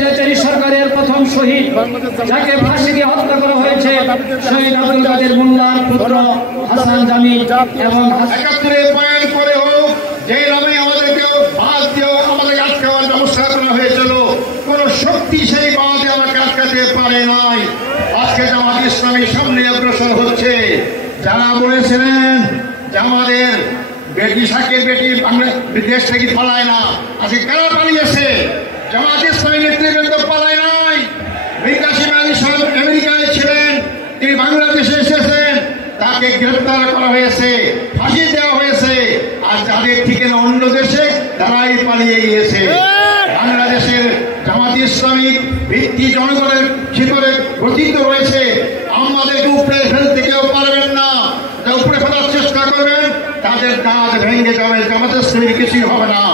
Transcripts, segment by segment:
স্বৈরাচারী সরকারের প্রথম শহীদ, যাকে ফাঁসি দিয়ে হত্যা করা হয়েছে, শহীদ আব্দুল কাদের মোল্লার পুত্র হাসান জামি এবং ৭১ বয়ান করে হোক যে নামে আমাদেরকে বাদ দিয়েও আমাদের আটকাবার ব্যবস্থা করা হয়েছিল, কোন শক্তি সেই বাদে আমাকে আটকাতে পারে নাই। আজকে জামাত ইসলামী সামনে অগ্রসর হচ্ছে। যারা বলেছিলেন যে আমাদের বেটি শাকের বেটি দেশ থেকে পালায় না, আজকে কারা পালিয়েছে? জামাত ইসলামী নেতৃবৃন্দ পালায় নাই। মীর কাসেম আলী সাহেব আমেরিকায় ছিলেন, তিনি বাংলাদেশে এসেছেন, তাকে গ্রেফতার করা হয়েছে, ফাঁসি দেওয়া হয়েছে। আর যাদের ঠিকানা অন্য দেশে, তারাই পালিয়ে গিয়েছে। বাংলাদেশের জামাত ইসলামিক ভিত্তি জনগণের ভিতরে গঠিত রয়েছে। আমাদেরকে উপরে ফেলতে কেউ পারবেন না। উপরে ফেলার চেষ্টা করবেন, তাদের কাজ ভেঙে যাবে, জামাত ইসলামীর কিছুই হবে না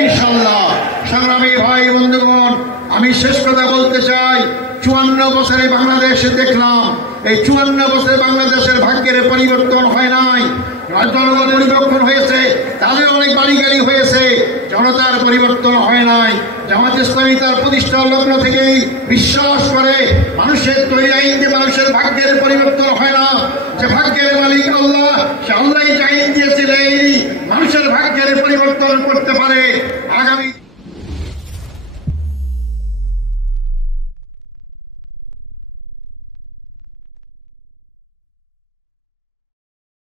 ইনশাল্লাহ। সংগ্রামী ভাই বন্ধুগণ, আমি শেষ কথা বলতে চাই, ৫৪ বছরে বাংলাদেশে দেখলাম, এই ৫৪ বছরে বাংলাদেশের ভাগ্যের পরিবর্তন হয় নাই। জনগণ পরিবর্তন হয়েছে, তাদের অনেক বাড়ি গাড়ি হয়েছে, জনতার পরিবর্তন হয় নাই। জামাত ইসলামী তার প্রতিষ্ঠা লগ্ন থেকেই বিশ্বাস করে মানুষের তৈরি আইন দিয়ে মানুষের ভাগ্যের পরিবর্তন হয় না। যে ভাগ্যের মালিক আল্লাহ, সে আল্লাহ আইন দিয়েছিলেন মানুষের ভাগ্যের পরিবর্তন করতে পারে। আগামী